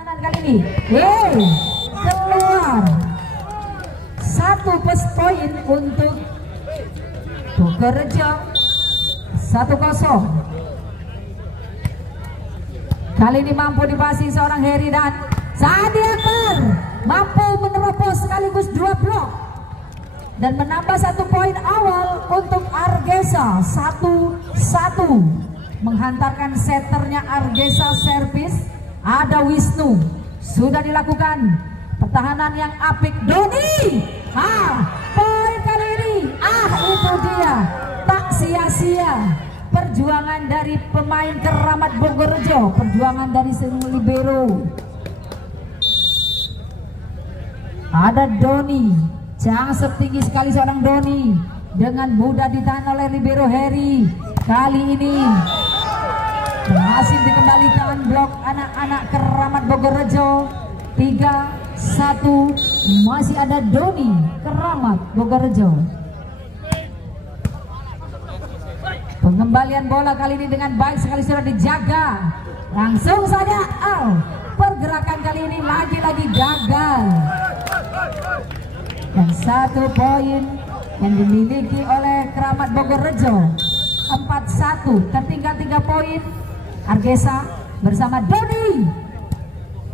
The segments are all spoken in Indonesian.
Kanan kali ini, keluar. 1 plus poin untuk Bogorejo. 1-0. Kali ini mampu dipasi seorang Heri dan Sandi Akbar mampu menerobos sekaligus 2 blok dan menambah 1 poin awal untuk Argesa. 1-1 menghantarkan setternya Argesa servis. Ada Wisnu, sudah dilakukan pertahanan yang apik. Doni, poin kali ini, itu dia, tak sia-sia perjuangan dari pemain Keramat Bogorejo, perjuangan dari seorang libero. Ada Doni, jangkep tinggi sekali seorang Doni, dengan mudah ditahan oleh libero Heri. Kali ini berhasil dikembalikan blok anak-anak Keramat Bogorejo. 3-1, masih ada Doni Keramat Bogorejo. Pengembalian bola kali ini dengan baik sekali sudah dijaga. Langsung saja pergerakan kali ini lagi-lagi gagal. Dan 1 poin yang dimiliki oleh Keramat Bogorejo. 4-1, tertinggal 3 poin. Argesa bersama Doni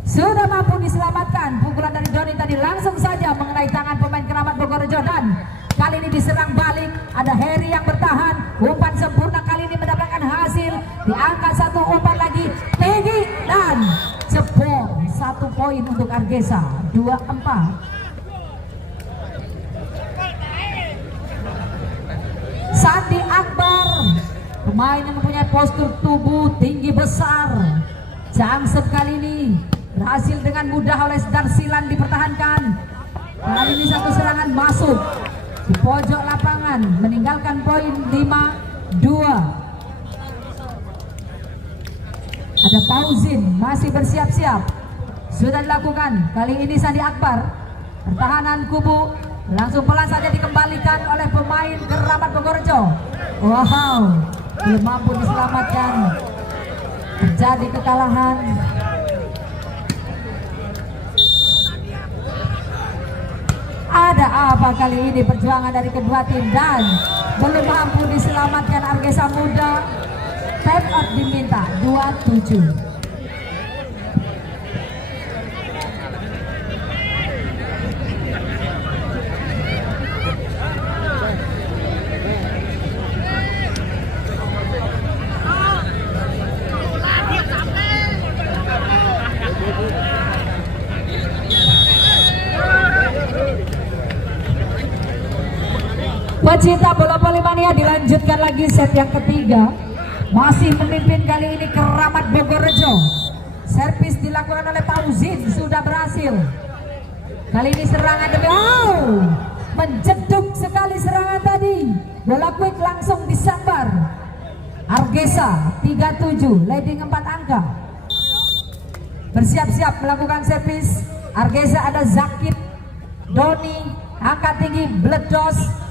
sudah mampu diselamatkan. Pukulan dari Doni tadi langsung saja mengenai tangan pemain Keramat Bogorejo dan kali ini diserang balik. Ada Heri yang bertahan. Umpan sempurna kali ini mendapatkan hasil. Diangkat 1 umpan lagi tinggi dan jebol. 1 poin untuk Argesa. 2-4. Sandi Akbar, pemain yang mempunyai postur tubuh tinggi besar. Jangkep kali ini berhasil dengan mudah oleh Darsilan dipertahankan. Kali ini 1 serangan masuk di pojok lapangan, meninggalkan poin 5-2. Ada Fauzin masih bersiap-siap, sudah dilakukan. Kali ini Sandi Akbar, pertahanan kubu langsung pelan saja dikembalikan oleh pemain Keramat Bogorejo. Wow, belum mampu diselamatkan. Terjadi kekalahan. Ada apa kali ini perjuangan dari kedua tim dan belum mampu diselamatkan Argesa muda. Time out diminta. 27. Pecinta bola voli mania, dilanjutkan lagi set yang ketiga. Masih memimpin kali ini Keramat Bogorejo. Servis dilakukan oleh Fauzin, sudah berhasil. Kali ini serangan demi menjeduk sekali serangan tadi. Bola quick langsung disambar. Argesa 37, leading 4 angka. Bersiap-siap melakukan servis. Argesa ada Zakit, Doni, angkat tinggi, Bledos.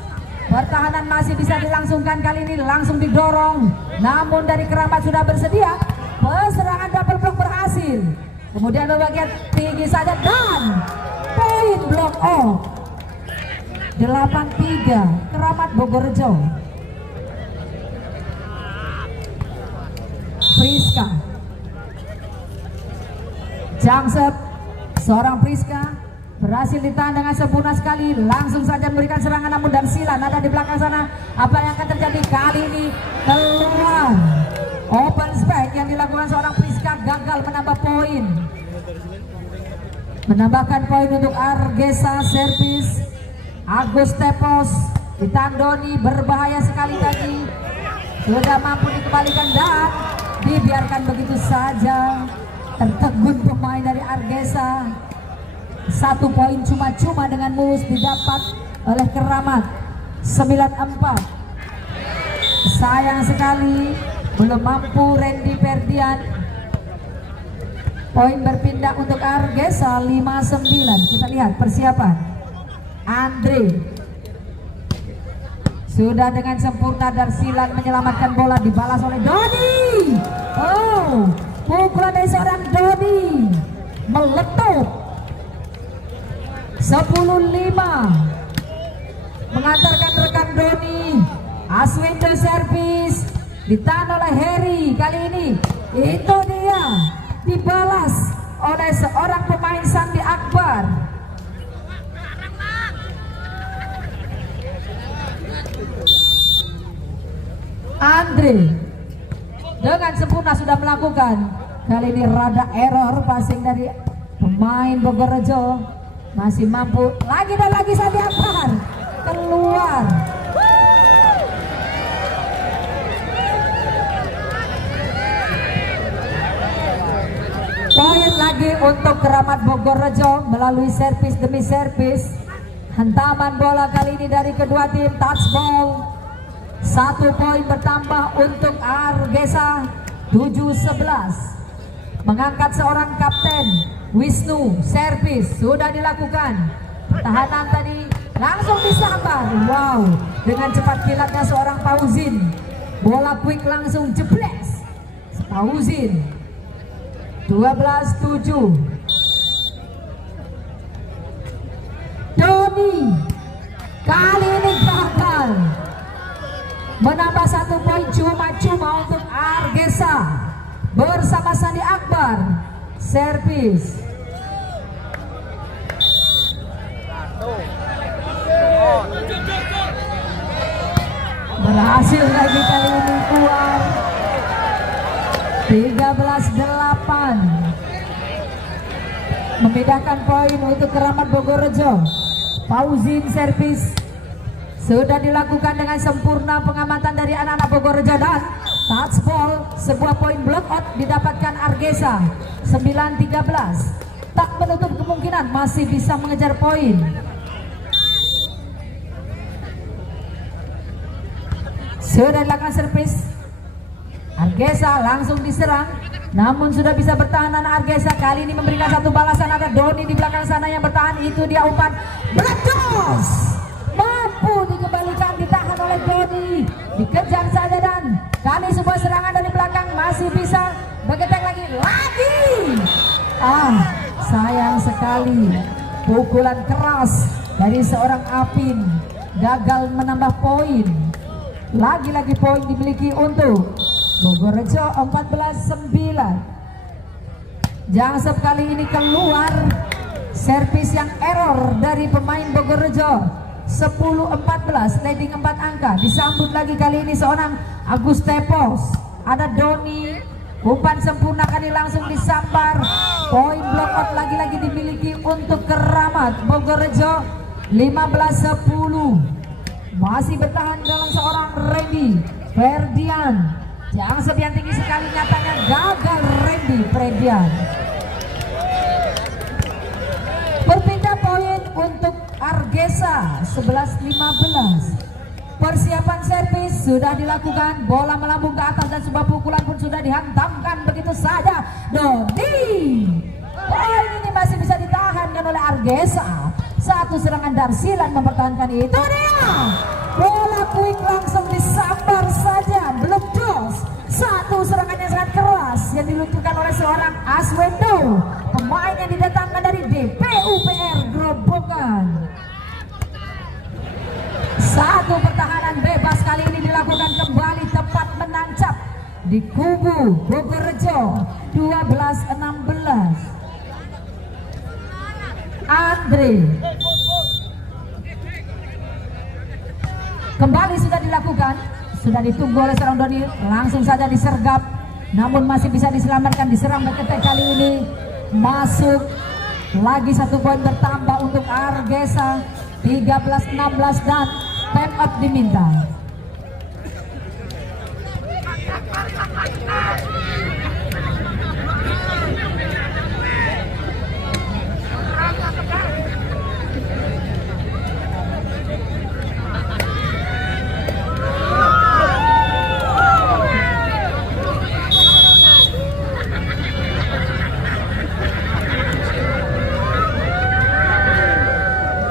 Pertahanan masih bisa dilangsungkan, kali ini langsung didorong. Namun dari Keramat sudah bersedia. Serangan double block berhasil. Kemudian bagian tinggi saja dan poin block off. 8-3 Keramat Bogorejo. Priska Jangkep, seorang Priska berhasil ditahan dengan sempurna sekali. Langsung saja memberikan serangan, namun Darsilan ada di belakang sana. Apa yang akan terjadi kali ini? Keluar open spike yang dilakukan seorang Priska, gagal menambah poin. Menambahkan poin untuk Argesa servis. Agus Tepos ditahan Doni, berbahaya sekali tadi. Sudah mampu dikembalikan dan dibiarkan begitu saja. Tertegun pemain dari Argesa. 1 poin cuma-cuma dengan mulus didapat oleh Keramat. 9-4. Sayang sekali belum mampu Randy Ferdian. Poin berpindah untuk Argesa 5-9. Kita lihat persiapan. Andre sudah dengan sempurna. Darsilan menyelamatkan bola, dibalas oleh Doni. Pukulan dari seorang Doni meletup. 10-5 mengantarkan rekan Doni. Aswendo servis ditahan oleh Heri. Kali ini itu dia dibalas oleh seorang pemain Sandi Akbar. Andre dengan sempurna sudah melakukan. Kali ini rada error passing dari pemain Bogorrejo. Masih mampu lagi dan lagi Sandi Akbar keluar. Poin lagi untuk Keramat Bogorrejo melalui servis demi servis. Hantaman bola kali ini dari kedua tim, touch ball. 1 poin bertambah untuk Argesa. 7-11. Mengangkat seorang kapten Wisnu, servis sudah dilakukan. Pertahanan tadi langsung disambar. Wow, dengan cepat kilatnya seorang Fauzin. Bola quick langsung jebles Fauzin. 12-7. Doni kali ini gagal menambah 1 poin cuma-cuma untuk Argesa bersama Sandi Akbar. Servis berhasil lagi kali ini keluar. 13-8 membedakan poin untuk Keramat Bogorrejo. Fauzin servis sudah dilakukan dengan sempurna. Pengamatan dari anak-anak Bogorrejo dan touch ball. Sebuah poin block out didapatkan Argesa. 9-13. Tak menutup kemungkinan masih bisa mengejar poin. Sudah dilakukan servis. Argesa langsung diserang, namun sudah bisa bertahan anak Argesa. Kali ini memberikan satu balasan. Ada Doni di belakang sana yang bertahan. Itu dia umpan meletus, mampu dikembalikan, ditahan oleh Doni. Dikejar saja dan kali sebuah serangan dari belakang masih bisa bergetek lagi. Sayang sekali pukulan keras dari seorang Apin gagal menambah poin. Lagi-lagi poin dimiliki untuk Bogorrejo. 14-9. Jangsep kali ini keluar. Servis yang error dari pemain Bogorrejo. 10-14, leading 4 angka. Disambut lagi kali ini seorang Agus Tepos. Ada Doni, umpan sempurna kali langsung disambar. Poin block out lagi-lagi dimiliki untuk Keramat Bogorrejo. 15-10. Masih bertahan dalam seorang Randy Ferdian. Jangsep yang tinggi sekali, nyatanya gagal Randy Ferdian. Berpindah poin untuk Argesa. 11-15. Persiapan servis sudah dilakukan. Bola melambung ke atas dan sebuah pukulan pun sudah dihantamkan begitu saja. Doni, poin ini masih bisa ditahankan oleh Argesa. Satu serangan Darsilan mempertahankan. Itu dia, bola quick langsung disambar saja, meledos. Satu serangan yang sangat keras yang diluncurkan oleh seorang Aswendo, pemain yang didatangkan dari DPUPR Grobogan. Satu pertahanan bebas kali ini dilakukan kembali, tepat menancap di kubu Bogorrejo. 12-16. Andre kembali sudah dilakukan, sudah ditunggu oleh seorang Doni, langsung saja disergap, namun masih bisa diselamatkan. Diserang berketek kali ini masuk. Lagi 1 poin bertambah untuk Argesa. 13-16 dan time up diminta.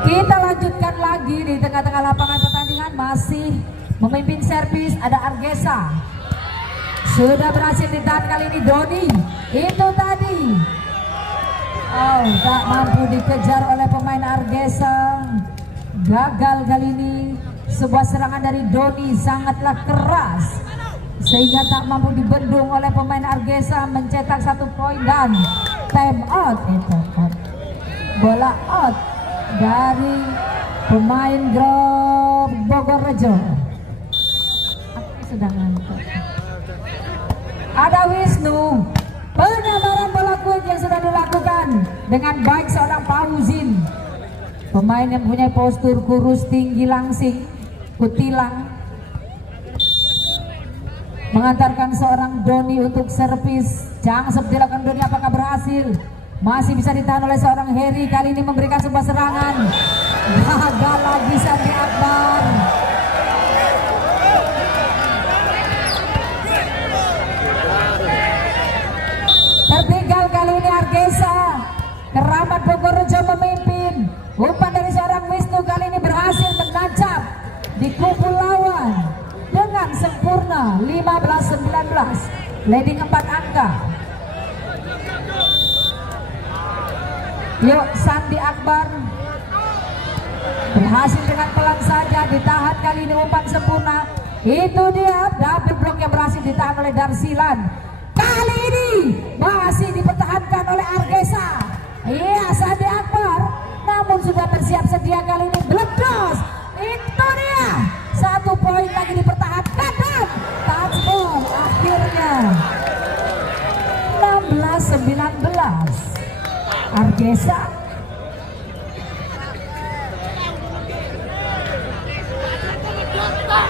Kita lanjutkan lagi di tengah-tengah lapangan pertandingan. Masih memimpin servis ada Argesa. Sudah berhasil ditahan kali ini Doni. Itu tadi Oh, tak mampu dikejar oleh pemain Argesa. Gagal kali ini. Sebuah serangan dari Doni sangatlah keras sehingga tak mampu dibendung oleh pemain Argesa, mencetak 1 poin dan time out. Bola out dari pemain grup Bogor Rejo. Aku sedang ngantuk. Ada Wisnu. Penyebaran bola quick yang sudah dilakukan dengan baik seorang Fauzin, pemain yang punya postur kurus, tinggi, langsing, kutilang, mengantarkan seorang Doni untuk servis. Jangsep dilakukan Doni, apakah berhasil? Masih bisa ditahan oleh seorang Heri. Kali ini memberikan sebuah serangan. Gagal lagi Sandi Akbar. Tertinggal kali ini Argesa. Keramat Bogor Rejo memimpin. Umpan dari seorang Wisnu kali ini berhasil menancap di kubu lawan dengan sempurna. 15-19, leading 4 angka. Yuk, Sandi Akbar berhasil dengan pelan saja ditahan, kali ini umpan sempurna. Itu dia double block yang berhasil ditahan oleh Darsilan. Kali ini masih dipertahankan oleh Argesa. Iya, Sandi Akbar namun sudah bersiap sedia, kali ini meledos. Itu dia 1 poin lagi dipertahankan dan touchdown akhirnya. 16-19 Argesa.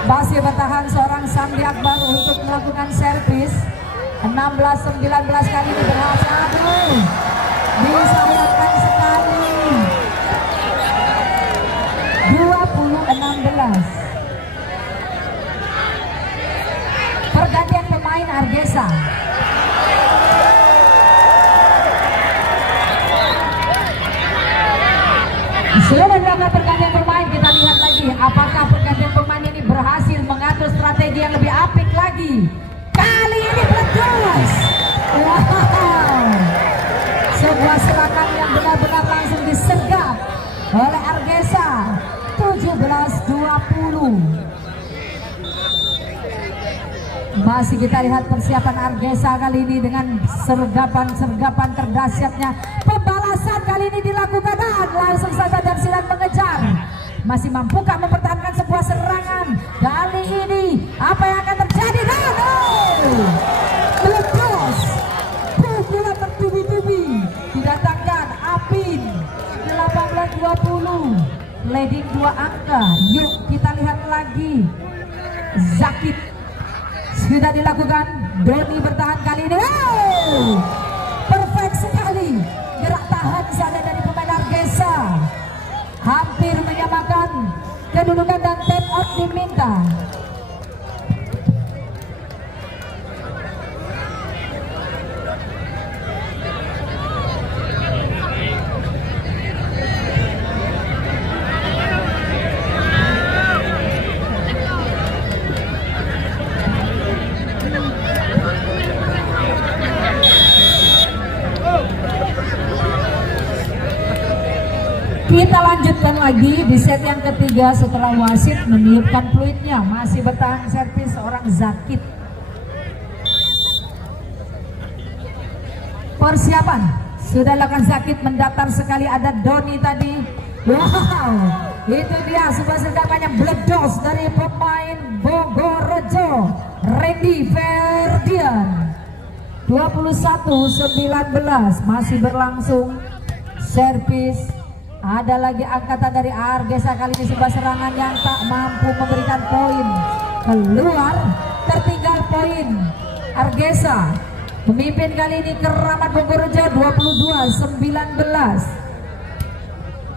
Masih bertahan seorang Sandi Akbar untuk melakukan servis. 16-19 kali ini berhasil. Aduh, disayangkan sekali. 20-16. Pergantian pemain Argesa. Sudah dilakukan pergantian pemain, kita lihat lagi apakah pergantian pemain ini berhasil mengatur strategi yang lebih apik lagi. Kali ini meledos. Wow, sebuah serangan yang benar-benar langsung disergap oleh Argesa. 17-20. Masih kita lihat persiapan Argesa kali ini dengan sergapan terdahsyatnya. Pembalasan kali ini dilakukan dan langsung saja Darsilan mengejar. Masih mampukah mempertahankan sebuah serangan? Kali ini apa yang akan terjadi? Meledos. Pukulan bertubi-tubi didatangkan Apin. 18-20, leading 2 angka. Yuk kita lihat lagi. Zakit sudah dilakukan. Doni bertahan kali ini. Perfect sekali gerak tahan sana dari pemain Argesa. Hampir menyamakan kedudukan dan time out diminta. Kita lanjutkan lagi di set yang ketiga setelah wasit meniupkan fluidnya. Masih bertahan servis seorang Zakit. Persiapan sudah lakukan Zakit, mendatar sekali, ada Doni tadi. Wow, itu dia sebuah sergapan yang meledos dari pemain Bogor Rejo, Randy Ferdian. 21-19 masih berlangsung servis. Ada lagi angkatan dari Argesa, kali ini sebuah serangan yang tak mampu memberikan poin. Keluar, tertinggal poin. Argesa memimpin kali ini Keramat Bogor Rejo 22-19.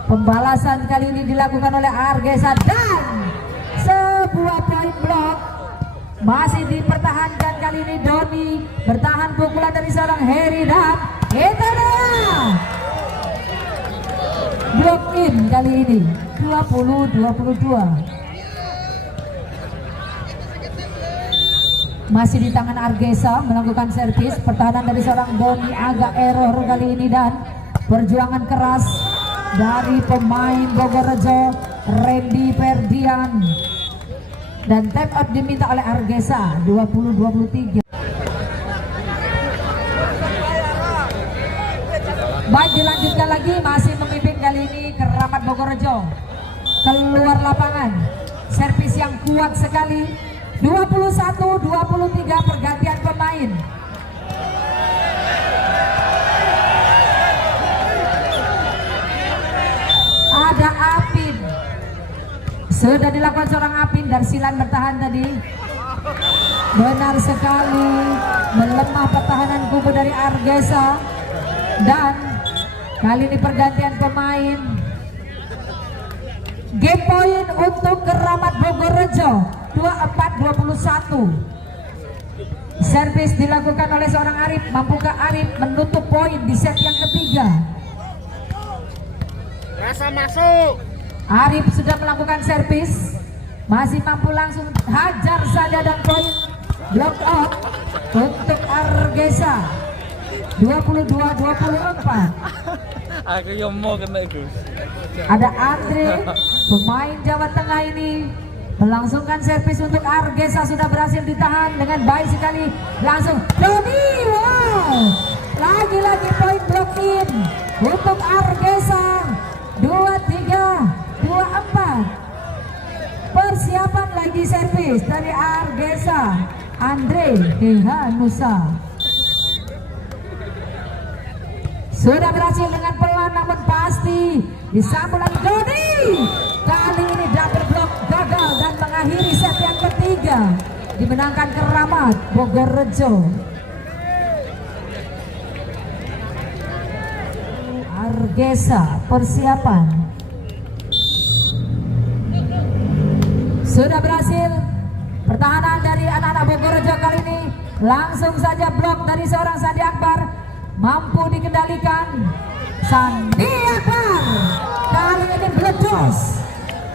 Pembalasan kali ini dilakukan oleh Argesa dan sebuah poin blok masih dipertahankan kali ini. Doni bertahan pukulan dari seorang Heri dan itu dia. Block in kali ini 20-22. Masih di tangan Argesa melakukan servis. Pertahanan dari seorang Doni agak error kali ini dan Perjuangan keras dari pemain Bogorrejo Randy Ferdian, dan time out diminta oleh Argesa 20-23. Baik, dilanjutkan lagi, masih memimpin kali ini Keramat Bogorrejo. Keluar lapangan, servis yang kuat sekali. 21-23 pergantian pemain. Ada Apin, sudah dilakukan seorang Apin dari Silan bertahan tadi. Benar sekali, melemah pertahanan kubu dari Argesa. Dan kali ini pergantian pemain. Game point untuk Keramat Bogorrejo 24-21. Servis dilakukan oleh seorang Arif. Mampukah Arif menutup poin di set yang ketiga? Rasa masuk. Arif sudah melakukan servis, masih mampu langsung hajar saja dan poin block out untuk Argesa 22-24. Aku yang mau kena itu. Ada Andre, pemain Jawa Tengah ini melangsungkan servis untuk Argesa, sudah berhasil ditahan dengan baik sekali. Langsung Doni, wow, lagi-lagi poin block in untuk Argesa 23-24. Persiapan lagi servis dari Argesa, Andre Dehanusa. Sudah berhasil dengan pelan namun pasti disambut lagi Doni. Kali ini double block gagal dan mengakhiri set yang ketiga, dimenangkan Keramat Bogorrejo. Argesa persiapan sudah berhasil. Pertahanan dari anak-anak Bogorrejo kali ini langsung saja blok dari seorang Sandi Akbar, mampu dikendalikan. Sandi Akbar kali ini meledos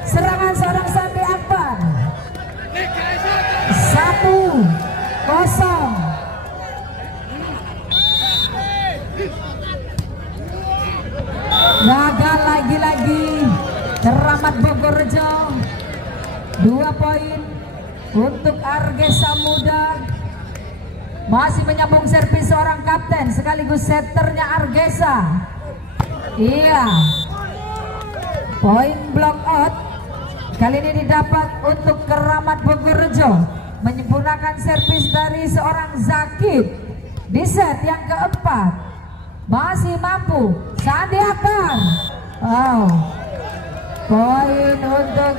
serangan seorang Sandi Akbar. 1-0. Gagal lagi-lagi Keramat Bogorrejo. 2 poin untuk Argesa Muda. Masih menyambung servis seorang kapten sekaligus setternya Argesa. Iya, poin block out kali ini didapat untuk Keramat Bogorrejo, menyempurnakan servis dari seorang Zakid di set yang keempat. Masih mampu Sandi Akbar. Wow, poin untuk